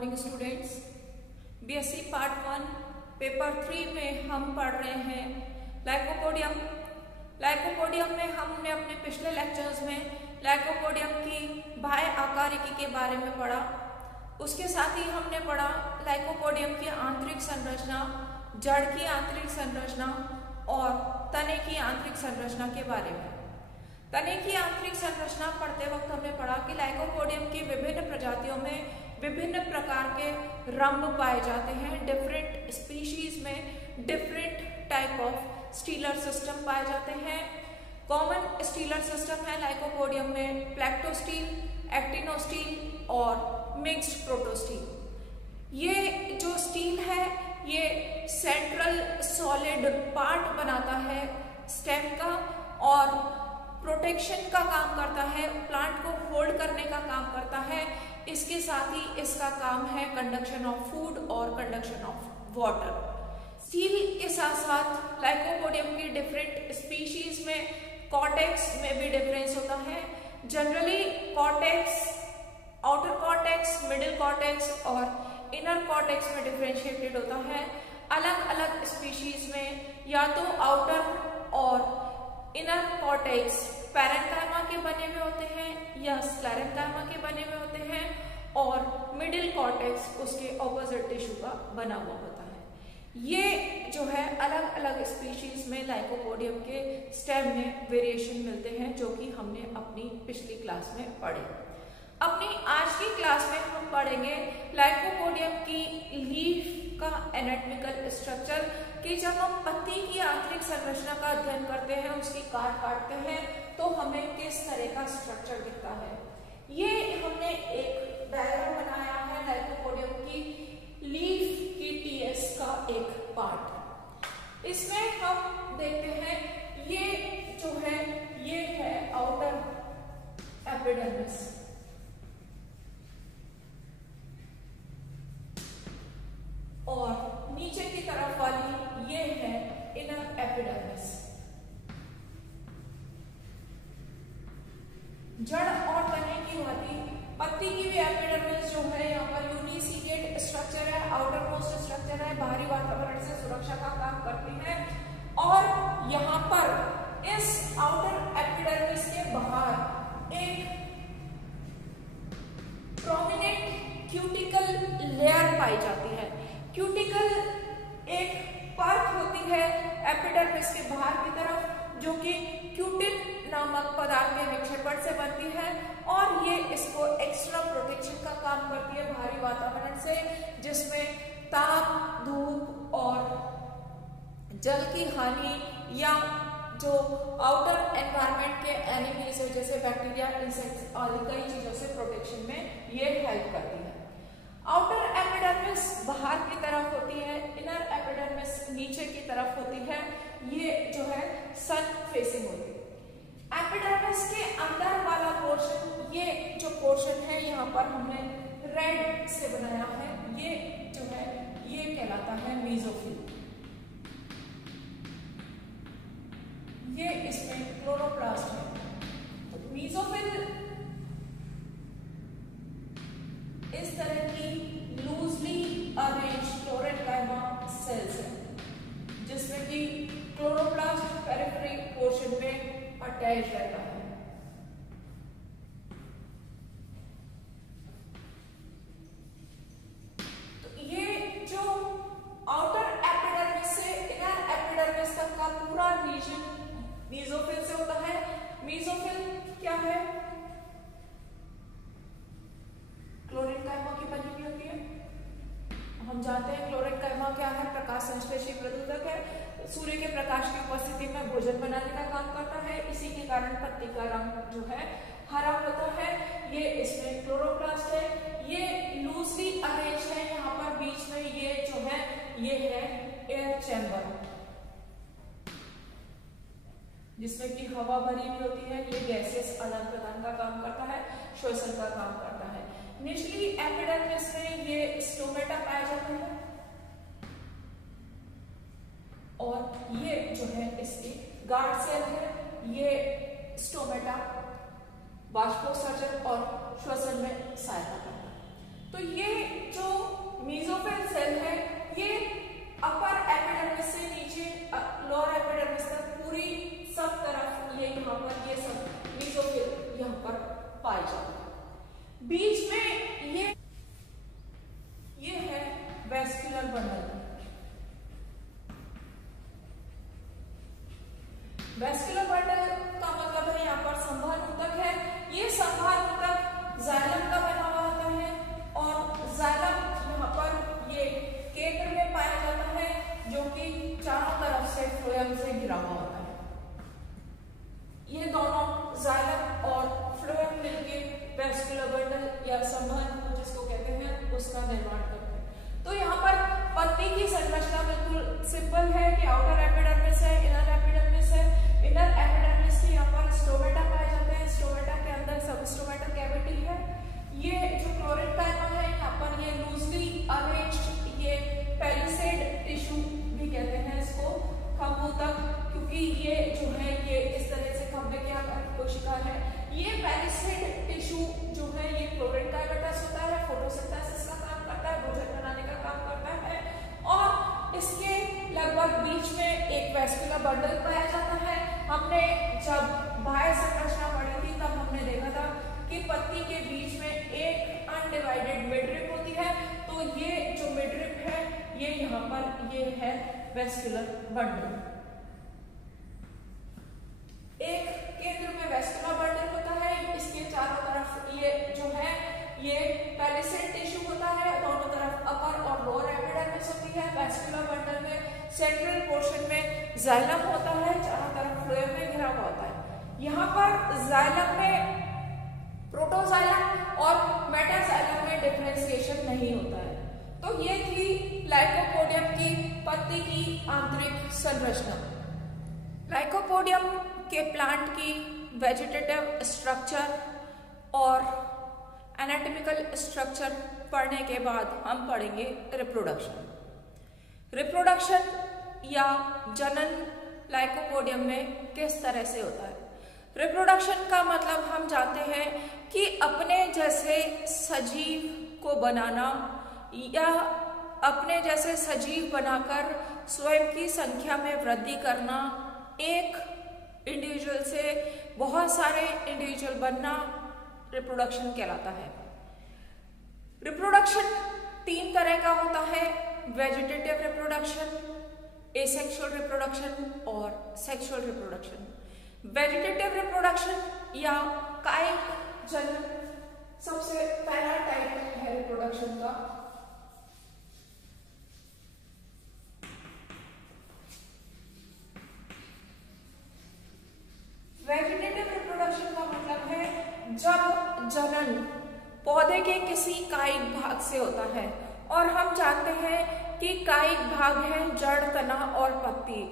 Morning students. BSc part 1 paper 3 में हम पढ़ रहे हैं लाइकोपोडियम। लाइकोपोडियम में हमने अपने पिछले लेक्चर्स में लाइकोपोडियम की बाह्य आकारिकी के बारे में पढ़ा। उसके साथ ही हमने पढ़ा लाइकोपोडियम की आंतरिक संरचना, जड़ की आंतरिक संरचना और तने की आंतरिक संरचना के बारे में। तने की आंतरिक संरचना पढ़ते वक्त हमने पढ़ा कि लाइकोपोडियम की विभिन्न प्रजातियों में विभिन्न प्रकार के रंभ पाए जाते हैं। डिफरेंट स्पीशीज में different type of stealer system पाए जाते हैं। कॉमन स्टीलर सिस्टम है लाइकोपोडियम में प्लेक्टोस्टील, एक्टिनोस्टील और मिक्स्ड प्रोटोस्टील। ये जो स्टील है ये सेंट्रल सॉलिड पार्ट बनाता है स्टेम का और प्रोटेक्शन का काम करता है, प्लांट को होल्ड करने का काम करता है। इसके साथ ही इसका काम है कंडक्शन ऑफ फूड और कंडक्शन ऑफ वाटर। स्टील के साथ साथ लाइकोपोडियम की डिफरेंट स्पीशीज में कॉर्टेक्स में भी डिफरेंस होता है। Generally cortex, outer cortex, middle cortex और इनर कॉर्टेक्स में डिफरेंशिएटेड होता है। अलग अलग स्पीशीज में या तो आउटर और इनर कॉर्टेक्स पैरेन्काइमा के बने हुए होते हैं या स्क्लेरेन्काइमा के बने हुए होते हैं और मिडिल कॉर्टेक्स उसके ऑपोजिट टिश्यू का बना हुआ होता है। ये जो है अलग अलग स्पीशीज में लाइकोपोडियम के स्टेम में वेरिएशन मिलते हैं, जो कि हमने अपनी पिछली क्लास में पढ़े। अपनी आज की क्लास में हम पढ़ेंगे लाइकोपोडियम की लीफ का एनाटॉमिकल स्ट्रक्चर, कि जब हम पत्ती की आंतरिक संरचना का अध्ययन करते हैं, उसकी काट काटते हैं तो हमें किस तरह का स्ट्रक्चर दिखता है। ये हमने एक डायग्राम बनाया है लाइकोपोडियम की लीफ की टीएस का एक पार्ट। इसमें हम देखते हैं ये जो है ये है आउटर एपिडर्मिस और नीचे की तरफ वाली ये है इनर एपिडर्मिस। जड़ और तने की भांति पत्ती की भी एपिडर्मिस जो है यहाँ पर यूनिसिकेट स्ट्रक्चर है, आउटर मोस्ट स्ट्रक्चर है, बाहरी वातावरण से सुरक्षा का काम करती है। और यहाँ पर इस आउटर एपिडर्मिस के बाहर एक प्रोमिनेंट क्यूटिकल लेयर पाई जाती है। क्यूटिकल एक परत होती है एपिडर्मिस के बाहर की तरफ, जो कि क्यूटिन नामक पदार्थ के विक्षेपण से बनती है और ये इसको एक्स्ट्रा प्रोटेक्शन का काम करती है बाहरी वातावरण से, जिसमें ताप, धूप और जल की हानि या जो आउटर एनवायरनमेंट के एनिमीज है जैसे बैक्टीरिया, इंसेक्ट्स और कई चीजों से प्रोटेक्शन में ये हेल्प करती है। आउटर एपिडर्मिस बाहर की तरफ होती है, इनर एपिडर्मिस नीचे की तरफ होती है। ये जो है सन फेसिंग होती है। एपिडर्मिस के अंदर वाला पोर्शन, ये जो पोर्शन है यहाँ पर हमने रेड से बनाया है, ये जो है ये कहलाता है मेसोफिल। ये इसमें क्लोरोप्लास्ट है। तो मेसोफिल इस तरह की लूजली अरेंज क्लोरेन्काइमा सेल्स है, जिसमें कि क्लोरोप्लास्ट पेरिफेरी पोर्शन में अटैच रहता है। तो ये जो आउटर एपिडर्मिस से इनर एपिडर्मिस तक का पूरा रीजन मेसोफिल से होता है। मेसोफिल क्या है? क्लोरेन्काइमा की बनी हुई होती है। हम जानते हैं क्लोरेन्काइमा क्या है? प्रकाश संश्लेषी प्रदूतक है। सूर्य के प्रकाश की उपस्थिति में भोजन बनाने का काम करता है। इसी के कारण पत्ती का रंग जो है हरा होता है। ये इसमें क्लोरोप्लास्ट है। ये लूजली अरेंज है। यहाँ पर बीच में ये जो है ये है एयर चैम्बर, जिसमें कि हवा भरी हुई होती है। ये गैसेस आदान प्रदान का काम करता है, श्वसन का काम करता है। निचली एपिडर्मिस में ये स्टोमेटा पाया जाता है और ये जो है इसकी गार्ड सेल है। ये स्टोमेटा वाष्पोत्सर्जन और श्वसन में सहायता करता है। तो ये जो सिंपल है कि आउटर एपिडर्मिस है, इनर एपिडर्मिस है। इनर एपिडर्मिस के यहाँ पर स्टोमेटा पाए जाते हैं, स्टोमेटा के अंदर सबस्टोमेटल कैविटी है। ये जो क्लोरेंकाइमा है यहाँ पर ये लूजली अरेंज्ड, ये पैलिसेड टिश्यू भी कहते हैं इसको, खंभों तक, क्योंकि ये जो है ये इस तरह से खंभे के कोशिका है। ये पैलिसेड टिश्यू जो है ये क्लोरेंकाइमेटस होता है, फोटोसिंथेसिस का काम करता है, भोजन बनाने का काम करता है। और इसके लगभग बीच में एक वेस्कुलर बंडल पाया जाता है। हमने जब बाह्य संरचना पढ़ी थी तब हमने देखा था कि पत्ती के बीच में एक अनडिवाइडेड मिडरिप होती है, तो ये जो मिडरिप है ये यहाँ पर ये है वेस्कुलर बंडल। एक केंद्र में वेस्कुलर बंडल होता है, इसके चारों तरफ ये जो है ये पैलिसेड टिश्यू होता है, दोनों तरफ अपर और लोअर एपिडर्मिस होती है। वेस्कुलर बंडल में सेंट्रल पोर्शन में जाइलम होता है, चारों तरफ फ्लोएम में घिरा हुआ होता है। यहाँ पर जाइलम में प्रोटोजाइलम और मेटाजाइलम में डिफरेंशिएशन नहीं होता है। तो ये थी लाइकोपोडियम की पत्ती की आंतरिक संरचना। लाइकोपोडियम के प्लांट की वेजिटेटिव स्ट्रक्चर और एनाटॉमिकल स्ट्रक्चर पढ़ने के बाद हम पढ़ेंगे रिप्रोडक्शन। रिप्रोडक्शन या जनन लाइकोपोडियम में किस तरह से होता है। रिप्रोडक्शन का मतलब हम जानते हैं कि अपने जैसे सजीव को बनाना या अपने जैसे सजीव बनाकर स्वयं की संख्या में वृद्धि करना, एक इंडिविजुअल से बहुत सारे इंडिविजुअल बनना रिप्रोडक्शन कहलाता है। रिप्रोडक्शन 3 तरह का होता है, वेजिटेटिव रिप्रोडक्शन, एसेक्सुअल रिप्रोडक्शन और सेक्सुअल रिप्रोडक्शन। वेजिटेटिव रिप्रोडक्शन या कायिक जनन सबसे पहला टाइप है रिप्रोडक्शन का। वेजिटेटिव रिप्रोडक्शन का मतलब है जब जनन पौधे के किसी कायिक भाग से होता है, और हम जानते हैं कि कायिक भाग है जड़, तना और पत्ती।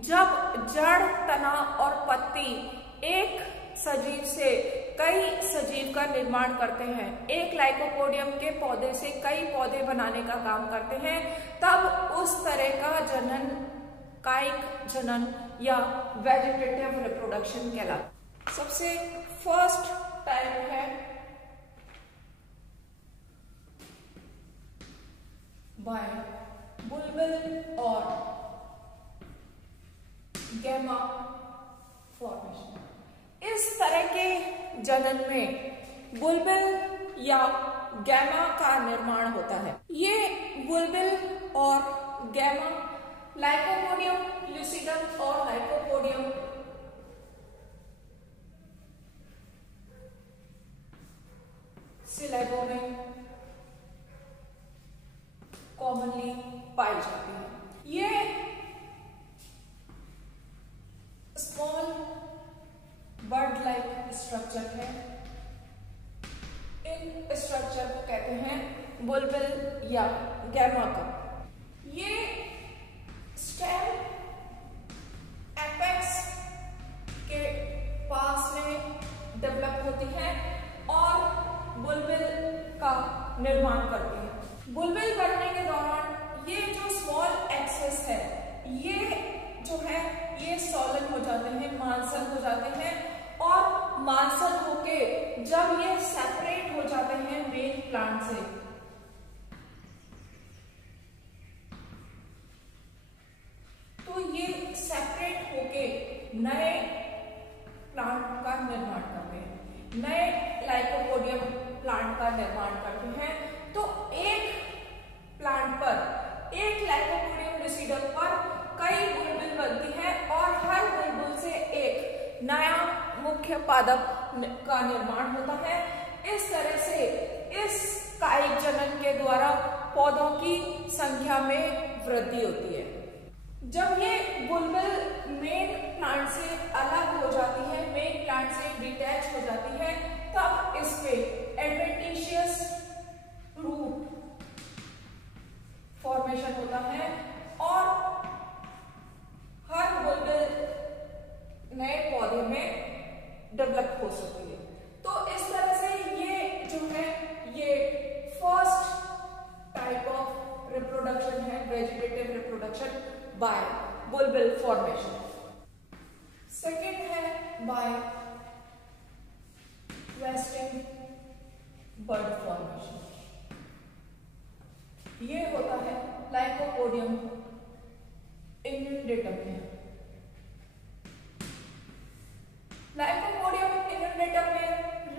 जब जड़, तना और पत्ती एक सजीव से कई सजीव का निर्माण करते हैं, एक लाइकोपोडियम के पौधे से कई पौधे बनाने का काम करते हैं, तब उस तरह का जनन कायिक जनन या वेजिटेटिव रिप्रोडक्शन कहलाता है। सबसे फर्स्ट टाइप है बाय बुलबुल और गैमा फॉर्मेशन। इस तरह के जनन में बुलबुल या गैमा का निर्माण होता है। ये बुलबुल और गैमा लाइकोपोडियम लूसिडम और लाइकोपोडियम सिलेबो में कॉमनली पाई जाती है। ये स्मॉल बर्ड लाइक स्ट्रक्चर है। इन स्ट्रक्चर को कहते हैं बुलबुल या गैमा का। ये स्टेम एपेक्स के पास में डेवलप होती है और बुलबुल का निर्माण करती है। बुलबुल बनने के दौरान ये जो स्मॉल एक्सेस है ये जो है ये सॉलन हो जाते हैं, मांसल हो जाते हैं, और मांसल होके जब ये सेपरेट हो जाते हैं मेन प्लांट से, तो ये सेपरेट होके नए प्लांट का निर्माण करते हैं, नए लाइकोपोडियम प्लांट का निर्माण करते हैं। तो एक प्लांट पर, एक लाइकोपोडियम लूसिडम पर कई बुलबुल बनती है और हर बुलबुल से एक नया मुख्य पादप का निर्माण होता है। इस तरह से इस कायिक जनन के द्वारा पौधों की संख्या में वृद्धि होती है। जब ये बुलबुल मेन प्लांट से अलग हो जाती है, मेन प्लांट से डिटैच हो जाती है, तब इसपे एडवेंटिशियस रूट फॉर्मेशन होता है और बाय बुलबुल फॉर्मेशन। सेकेंड है बाय रेस्टिंग बर्ड फॉर्मेशन। ये होता है लाइकोपोडियम इनुंडेटम में। लाइकोपोडियम इनुंडेटम में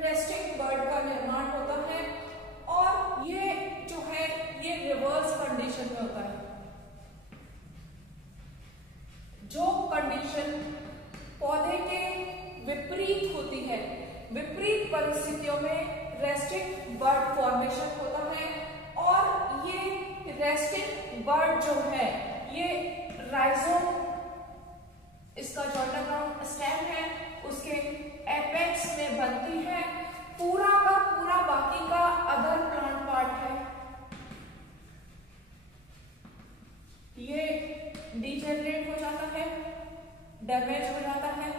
रेस्टिंग बर्ड का निर्माण होता है और ये जो है ये रिवर्स कंडीशन में होता है। जो कंडीशन पौधे के विपरीत होती है, विपरीत परिस्थितियों में रेस्टिंग बर्ड फॉर्मेशन होता है और ये रेस्टिंग बर्ड जो है ये राइजोम, इसका जो अंडरग्राउंड स्टेम है उसके एपेक्स में बनती है। पूरा का पूरा बाकी का अदर प्लांट पार्ट है ये डिजेनरेट हो जाता है, डैमेज हो जाता है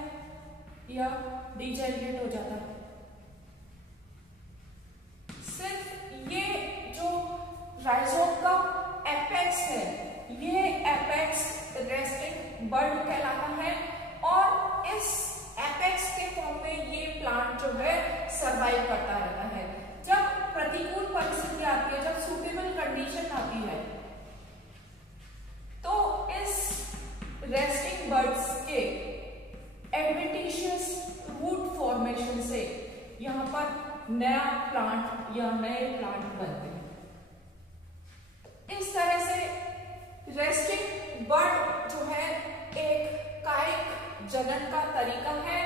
या डिजेनरेट हो जाता है। सिर्फ ये जो राइजोम का एपेक्स है, ये एपेक्स रेस्टिंग बर्ड कहलाता है और इस एपेक्स के फॉर्म में ये प्लांट जो है सरवाइव करता रहता है। जब प्रतिकूल परिस्थिति आती है, जब सूटेबल कंडीशन आती है, तो इस रेस्टिंग बर्ड्स के एडवेंटिशियस रूट फॉर्मेशन से यहां पर नया प्लांट या नए प्लांट बनते हैं। इस तरह से रेस्टिंग बर्ड जो है एक कायिक जनन का तरीका है।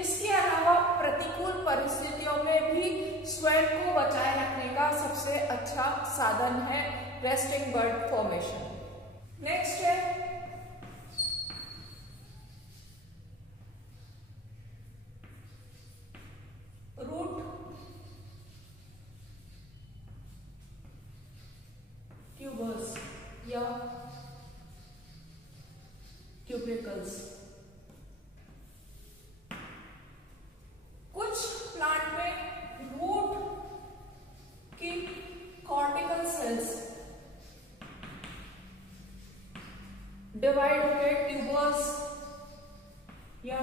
इसके अलावा प्रतिकूल परिस्थितियों में भी स्वयं को बचाए रखने का सबसे अच्छा साधन है रेस्टिंग बर्ड फॉर्मेशन। नेक्स्ट है रूट ट्यूबर्स या ट्यूबिकल्स। कुछ प्लांट में रूट की कॉर्टिकल सेल्स डिवाइड होकर ट्यूबर्स या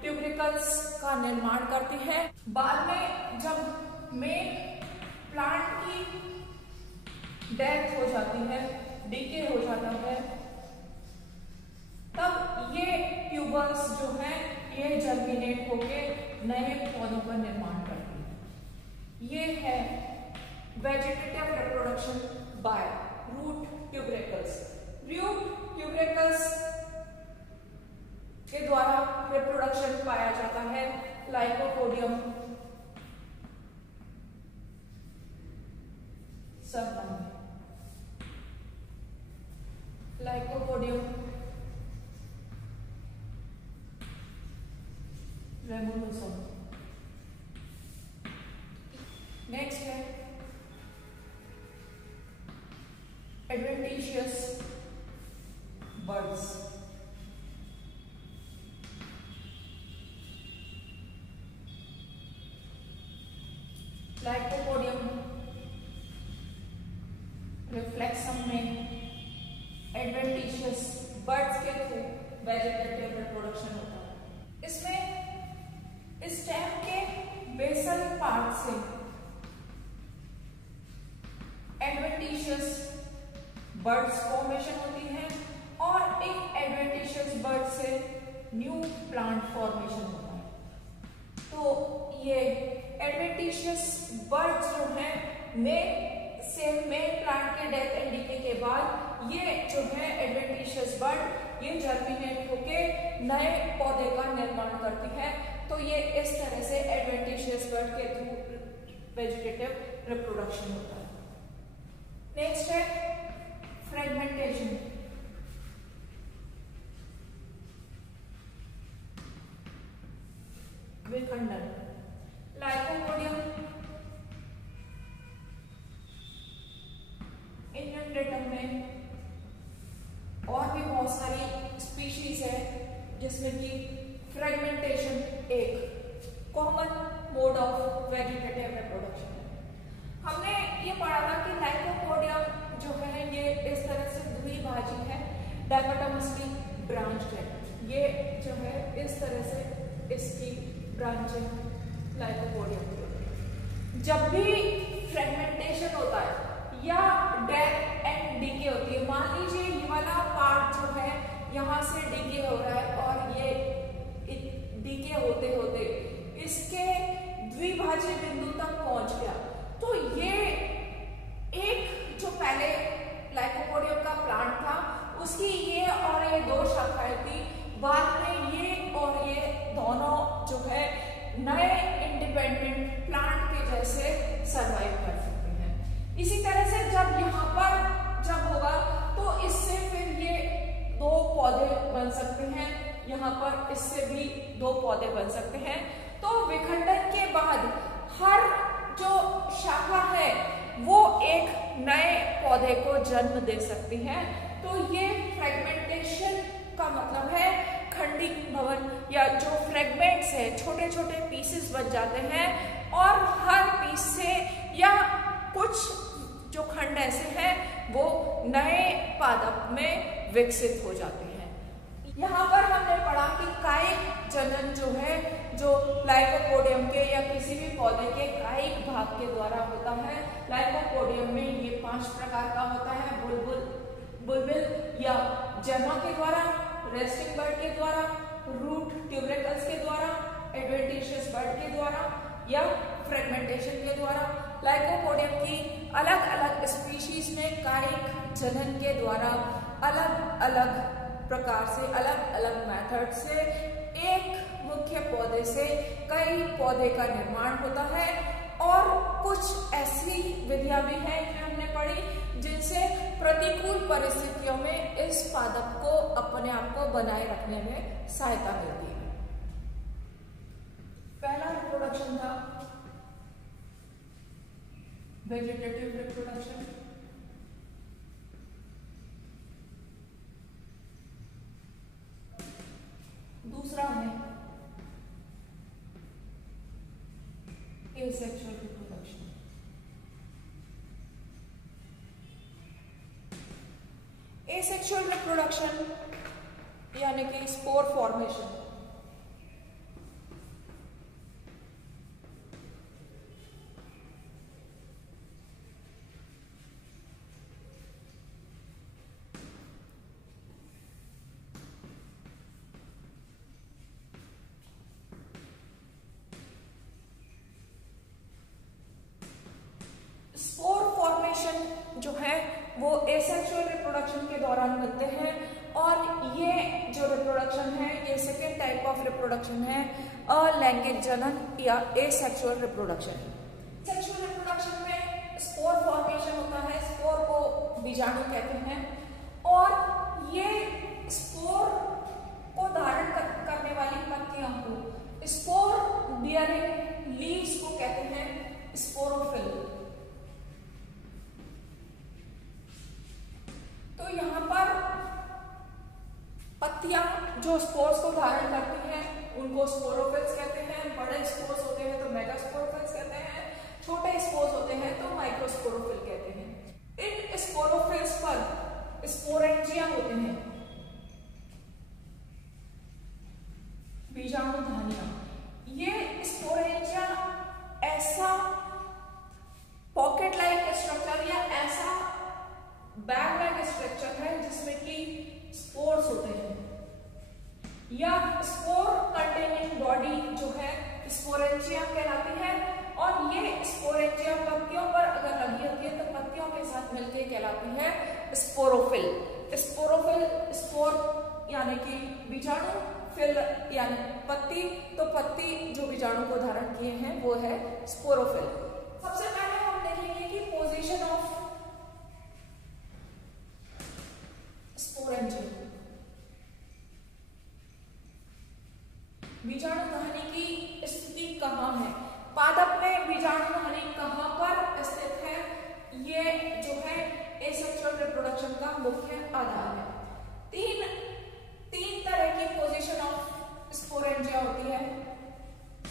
ट्यूबिकल्स का निर्माण करती है। बाद में जब मेन प्लांट की डेथ हो जाती है, डीके हो जाता है, तब ये ट्यूबर्स जो है ये जर्मिनेट होके नए पौधों का निर्माण करती है। ये है vegetative reproduction by root tubercles. Root tubercles के द्वारा रिप्रोडक्शन पाया जाता है लाइकोपोडियम सबनम में। Lycopodium ramulosum. नेक्स्ट है एडवेंटिशियस बर्ड्स। लाइकोपोडियम रिफ्लेक्सम में एडवेंटिशियस बर्ड्स के थ्रू वेजिटेटिव रिप्रोडक्शन होता है। इसमें स्टेम के बेसल पार्ट से एडवेंटिशियस बर्ड्स फॉर्मेशन होती है और एक एडवेंटिशियस बर्ड से न्यू प्लांट फॉर्मेशन होता है। तो ये एडवेंटिशियस बर्ड्स जो है मेन प्लांट के डेथ एंड डीके के बाद ये जो है एडवेंटिशियस बर्ड ये जर्मिनेट होके नए पौधे का निर्माण करती है। तो ये इस तरह से एडवेंटिशियस बर्ड के थ्रू वेजिटेटिव रिप्रोडक्शन होता है। नेक्स्ट है फ्रेगमेंटेशन। विखंडन। लाइकोपोडियम इनुंडेटम में और भी बहुत सारी स्पीशीज है जिसमें कि फ्रेगमेंटेशन एक common mode of vegetative reproduction है। हमने ये पढ़ा था कि लाइकोपोडियम जो है ये इस तरह से द्विभाजी है, डायकोटमस इस तरह से इसकी ब्रांचें लाइकोपोडियम की होती है। जब भी फ्रेगमेंटेशन होता है या डेथ एंड डीके होती है, मान लीजिए ये वाला पार्ट जो है यहाँ से डीके हो रहा है और ये डीके होते होते इसके द्विभाज्य बिंदु तक पहुंच गया, तो ये एक जो पहले लाइकोपोडियम का प्लांट था उसकी ये और ये दो शाखाएं थी, बाद में ये और ये दोनों जो है नए इंडिपेंडेंट प्लांट के जैसे सरवाइव कर सकते हैं। इसी तरह से जब यहाँ पर जब होगा तो इससे फिर ये दो पौधे बन सकते हैं, यहाँ पर इससे भी दो पौधे बन सकते हैं। तो विखंडन के बाद हर जो शाखा है वो एक नए पौधे को जन्म दे सकती है। तो ये फ्रेगमेंटेशन का मतलब है खंडीभवन, या जो फ्रेगमेंट्स है छोटे छोटे पीसेस बन जाते हैं और हर पीस से या कुछ जो खंड ऐसे हैं वो नए पादप में विकसित हो जाते हैं। यहाँ पर हमने पढ़ा कि कायिक जनन जो है जो लाइकोपोडियम के या किसी भी पौधे के कायिक भाग के द्वारा होता है। लाइकोपोडियम में ये 5 प्रकार का होता है, बुलबिल या जमा के द्वारा, रेस्टिंग बर्ड के द्वारा, रूट ट्यूबरेकल्स के द्वारा, एडवेंटिशियस बर्ड के द्वारा या फ्रेगमेंटेशन के द्वारा। लाइकोपोडियम की अलग अलग स्पीशीज में कायिक जनन के द्वारा अलग अलग प्रकार से अलग अलग मेथड से एक मुख्य पौधे से कई पौधे का निर्माण होता है। और कुछ ऐसी विधियां भी हैं जो हमने पढ़ी जिनसे प्रतिकूल परिस्थितियों में इस पादप को अपने आप को बनाए रखने में सहायता मिलती है। पहला रिप्रोडक्शन था वेजिटेटिव रिप्रोडक्शन, दूसरा है एसेक्सुअल रिप्रोडक्शन। एसेक्सुअल रिप्रोडक्शन यानी कि स्पोर फॉर्मेशन। स्पोर फॉर्मेशन जो है वो एसेक्सुअल रिप्रोडक्शन के दौरान बनते हैं और ये जो रिप्रोडक्शन है ये सेकेंड टाइप ऑफ रिप्रोडक्शन है, अलैंगिक जनन या एसेक्सुअल रिप्रोडक्शन। सेक्सुअल रिप्रोडक्शन में स्पोर फॉर्मेशन होता है, स्पोर को बीजाणु कहते हैं और ये स्पोर को धारण करने वाली पत्तियों को स्पोर बियरिंग लीव्स को कहते हैं स्पोरोफिल। तो यहाँ पर पत्तियां जो स्पोर्स को धारण करती हैं उनको स्पोरोफिल्स कहते हैं। बड़े स्पोर्स होते हैं तो मेगास्पोरोफिल्स कहते हैं, छोटे स्पोर्स होते हैं तो माइक्रोस्पोरोफिल कहते हैं। इन स्पोरोफिल्स पर स्पोरेंजिया होते हैं, बीजाणुधानियां। ये स्पोरेंजिया ऐसा पॉकेट लाइक स्ट्रक्चर या ऐसा बैग लाइक स्ट्रक्चर है जिसमें कि स्पोर्स होते हैं या स्पोर कंटेनिंग बॉडी जो है स्पोरेंजिया कहलाती है। और ये स्पोरेंजिया पत्तियों पर अगर लगी होती है तो पत्तियों के साथ मिलकर कहलाती है स्पोरोफिल। स्पोरोफिल स्पोर यानी कि बीजाणु, फिल यानी पत्ती, तो पत्ती जो बीजाणु को धारण किए हैं वो है स्पोरोफिल। सबसे पहले हम देखेंगे कि पोजीशन ऑफ स्पोरेंजिया, बीजाणुधानी की स्थिति कहाँ है, पादप में बीजाणुधानी कहाँ पर स्थित है, ये जो है एसेक्सुअल रिप्रोडक्शन का मुख्य आधार है। तीन तरह की पोजीशन ऑफ स्पोरेंजिया होती है।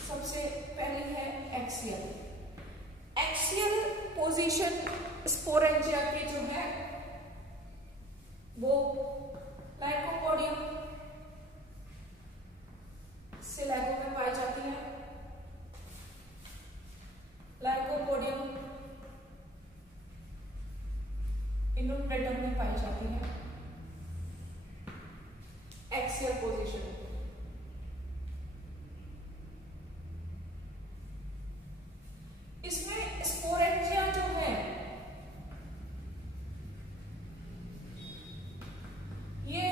सबसे पहली है एक्सियल। एक्सियल पोजीशन स्पोरेंजिया की जो है वो लाइकोपोडियम यूनिट में पाई जाती है। एक्सियल पोजीशन, इसमें स्पोरेंजिया जो है ये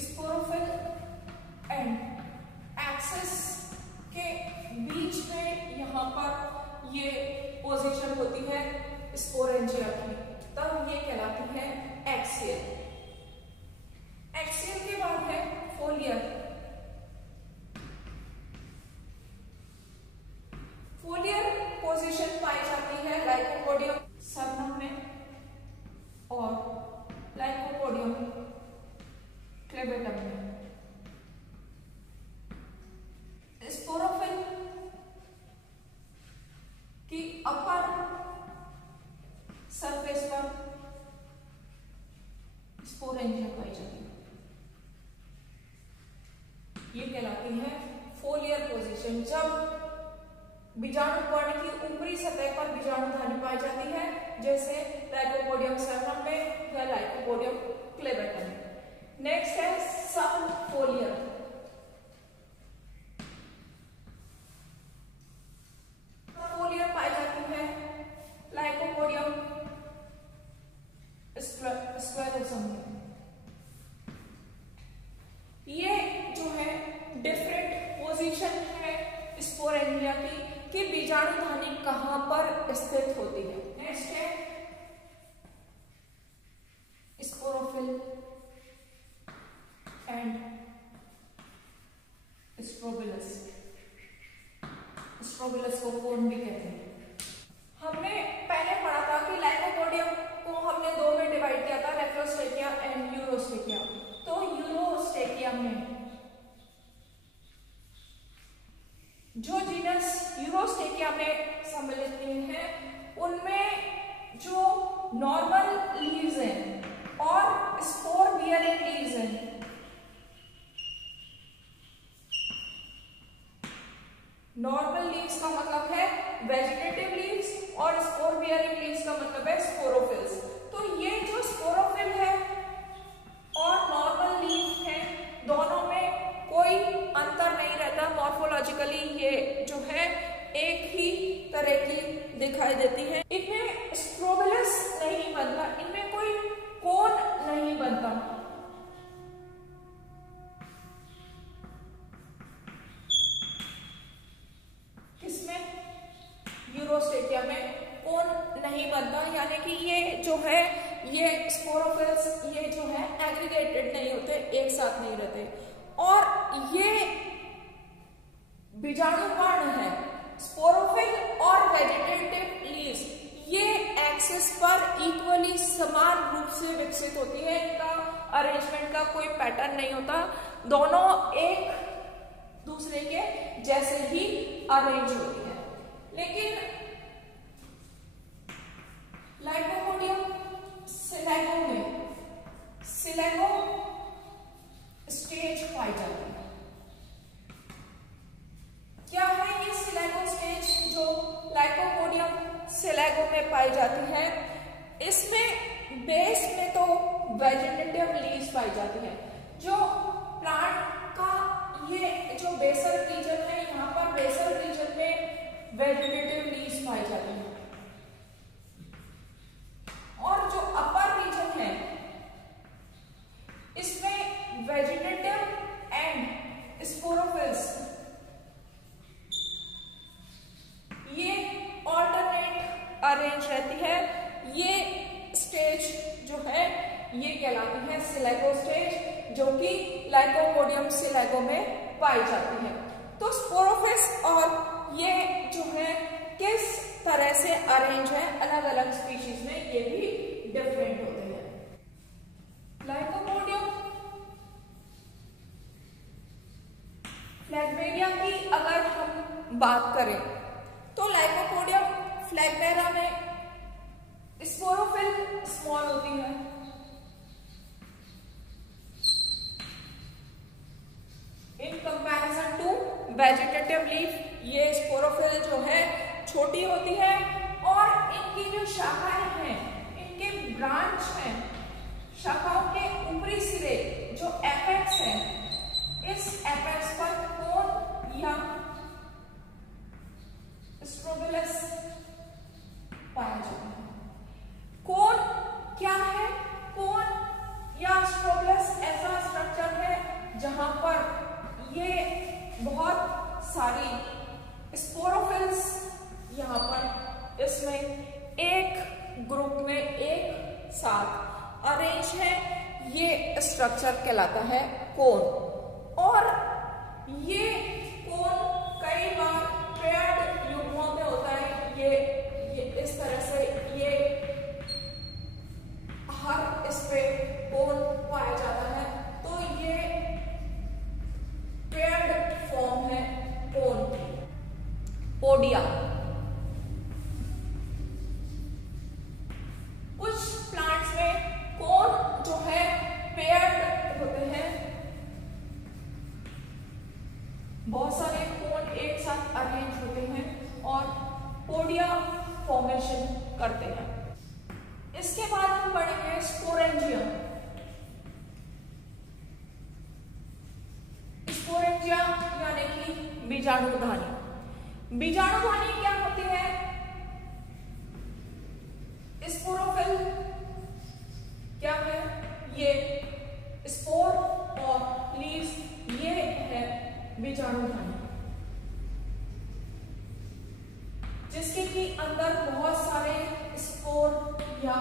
स्पोरोफिल एंड एक्सिस के बीच में यहां पर ये पोजीशन होती है स्पोरेंजिया की, तब ये कहलाती है एक्सियल। एक्सियल के बाद है फोलियर। फोलियर पोजीशन पाई जाती है लाइकोपोडियम सर्नम में और लाइकोपोडियम क्लेबेटम में। स्पोरोफिल की अपर सरफेस पर स्पोरेंजिया पाई जाती है, ये कहलाती है फोलियर पोजीशन। जब बीजाणु पर्ण की ऊपरी सतह पर बीजाणुधानी पाई जाती है, जैसे लाइकोपोडियम सर्नम में या लाइकोपोडियम क्लेबेटम में। नेक्स्ट है सब फोलियर। फोलियर पाई जाती है लाइकोपोडियम स्क्वेरोसम में। ये जो है डिफरेंट पोजीशन है स्पोरेंजिया की कि बीजाणुधानी कहां पर स्थित होती है। नेक्स्ट है स्पोरोफिल एंड स्ट्रोबिलस। स्ट्रोबिलस को कोन भी कहते हैं। हमने पहले पढ़ा था कि लाइकोपोडियम को हमने दो में डिवाइड किया था, रेफ्लोस्टेकिया एंड यूरोस्टेकिया। तो यूरोस्टेकिया में जो जीनस यूरोस्टेकिया में सम्मिलित हैं, उनमें जो नॉर्मल लीव्स हैं और स्पोर बियरिंग लीव्स हैं, नॉर्मल लीव्स का मतलब है वेजिटेटिव लीव्स और स्पोर बियरिंग लीव्स का मतलब है स्पोरोफिल्स। तो ये जो स्पोरोफिल है और नॉर्मल लीव है, दोनों में कोई अंतर नहीं रहता। मॉर्फोलॉजिकली ये जो है एक ही तरह की दिखाई देती है। इनमें स्ट्रोबिलस नहीं बनता, इनमें कोई कोन नहीं बनता। किसमें? यूरोस्टेकिया में कोन नहीं बनता, यानी कि ये जो है ये स्पोरोफिल्स ये जो है एग्रीगेटेड नहीं होते, एक साथ नहीं रहते। और ये बीजाणुपर्ण है स्पोरोफिल और वेजिटेटिव लीव्स, ये एक्सिस पर इक्वली समान रूप से विकसित होती है। इनका अरेंजमेंट का कोई पैटर्न नहीं होता, दोनों एक दूसरे के जैसे ही अरेंज होती है। लेकिन लाइकोपोडियम सिलेगो में सिलेगो स्टेज पाई जाती है। क्या है ये सिलेगो स्टेज जो लाइकोपोडियम सिलेगो में पाई जाती है? इसमें बेस में तो वेजिटेटिव लीव्स पाई जाती है। जो प्लांट का ये जो बेसल रीजन है, यहाँ पर बेसल रीजन में वेजिटेटिव लीव्स पाई जाती है। और जो अपर रीजन है इसमें वेजिटेटिव एंड स्पोरोफिल्स ये ऑल्टरनेट अरेंज रहती है। ये स्टेज जो है ये कहलाती है सिलेगो स्टेज, जो कि लाइकोपोडियम सिलेगो में पाई जाती है। तो स्पोरोफिल्स और ये जो है किस तरह से अरेंज है अलग अलग स्पीशीज में, ये भी डिफरेंट होते हैं। लाइकोपोडियम फ्लैगमेरिया की अगर हम बात करें तो लाइकोपोडियम फ्लैगमेरा में स्पोरोफिल स्मॉल होती है, in comparison to vegetative leaf ये स्पोरोफिल जो है छोटी होती है और इनकी जो शाखाओं के ऊपरी सिरे जो एपेक्स है, इस एपेक्स पर कोन या स्ट्रोबिलस पाया जाता है। कोन क्या है? कोन या स्ट्रोबिलस ऐसा स्ट्रक्चर है जहां पर ये बहुत सारी स्पोरोफिल्स यहाँ पर इसमें एक ग्रुप में एक साथ अरेंज है। ये स्ट्रक्चर कहलाता है कोन। और ये कोन कई बार पेयर्ड युग्मों में होता है। ये इस तरह से ये हर इस पे कोन पाया जाता है, तो ये पेयर्ड फॉर्म है कोन की। पोडिया, कुछ प्लांट्स में कोन जो है पेयर्ड होते हैं, बहुत सारे कोन एक साथ अरेंज होते हैं और पोडिया फॉर्मेशन करते हैं। इसके बाद हम पढ़ेंगे स्पोरेंजियम। स्पोरेंजिया यानी कि बीजाणुधानी। बीजाणुधानी क्या होती है? स्पोरोफिल क्या है? ये स्पोर और लीव्स, ये है बीजाणुधानी, जिसके कि अंदर बहुत सारे स्पोर या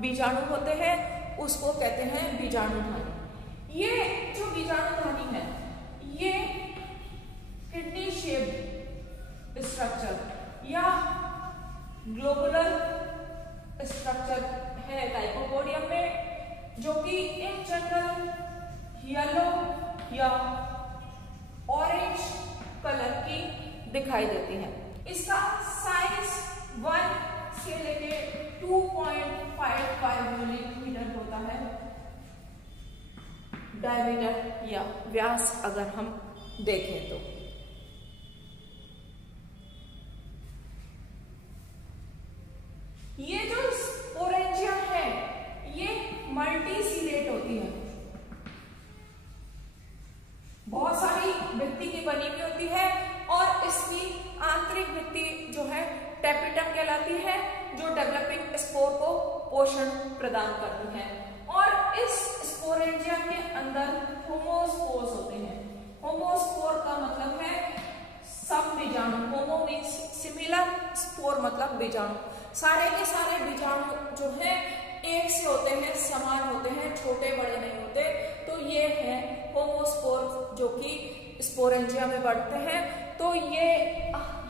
बीजाणु होते हैं, उसको कहते हैं बीजाणुधानी। ये जो बीजाणुधानी है, ये किडनी शेप्ड स्ट्रक्चर या ग्लोबुलर स्ट्रक्चर है लाइकोपोडियम में, जो कि इन जनरल येलो या ऑरेंज कलर की दिखाई देती है। इसका साइज 1 से लेके 2.55 मिलीमीटर होता है, डायमीटर या व्यास अगर हम देखें तो। ये जो स्पोरेंजिया है, ये मल्टीसीलेट होती है, बहुत सारी भित्ति की बनी हुई होती है और इसकी आंतरिक भित्ति जो है टेपिटम कहलाती है, जो डेवलपिंग स्पोर को पोषण प्रदान करती है। और इस स्पोरेंजिया के अंदर होमोस्पोर्स होते हैं। होमोस्पोर का मतलब है सम बीजाणु। होमो मीन्स सिमिलर, स्पोर मतलब बीजाणु। सारे के सारे बीजाणु जो है एक से होते हैं, समान होते हैं, छोटे बड़े नहीं होते। तो ये है होमोस्पोर जो कि स्पोरेंजिया में बढ़ते हैं। तो ये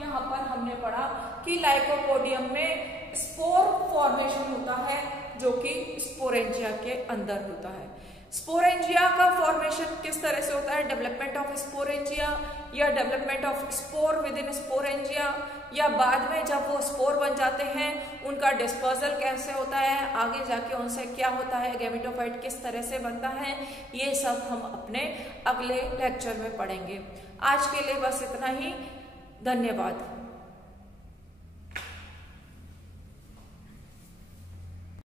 यहाँ पर हमने पढ़ा कि लाइकोपोडियम में स्पोर फॉर्मेशन होता है, जो कि स्पोरेंजिया के अंदर होता है। स्पोरेंजिया का फॉर्मेशन किस तरह से होता है? डेवलपमेंट ऑफ स्पोरेंजिया या development of spore with in sporangia, या बाद में जब वो स्पोर बन जाते हैं उनका डिस्पर्सल कैसे होता है, आगे जाके उनसे क्या होता है, गैमेटोफाइट किस तरह से बनता है, ये सब हम अपने अगले लेक्चर में पढ़ेंगे। आज के लिए बस इतना ही। धन्यवाद।